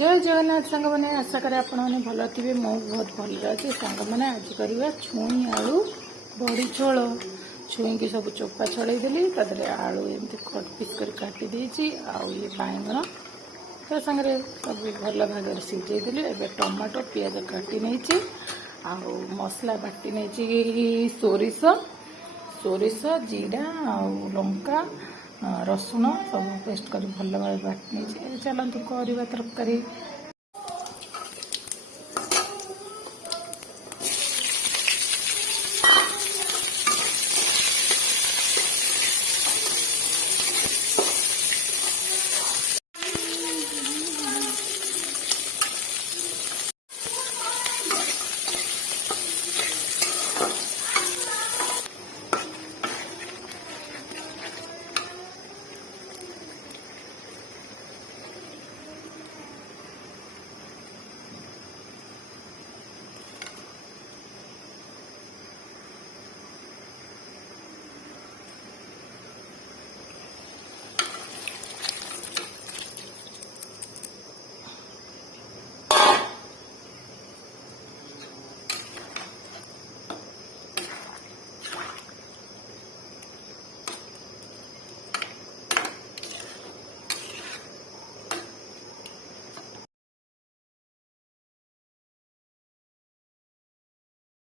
जय जगन्नाथ सांग मैंने आशा करे आपण मैंने भल थे मु बहुत भल अच्छे सांग मैंने आज करवा छुई आलू बड़ी झोल छुई की सब चोपा छड़ेदेली तादे आलू एमती कट पिस कर काटी देची ये बैगन तो सांगे सब भल भाग सीझेदेली एवं टमाटो पियाज काटी नहीं मसला बाटी नहीं सोरिष सोरिष जीरा लंका रसुण सब पेस्ट कर भल भाव बाटी नहीं चलतु करवा तरकारी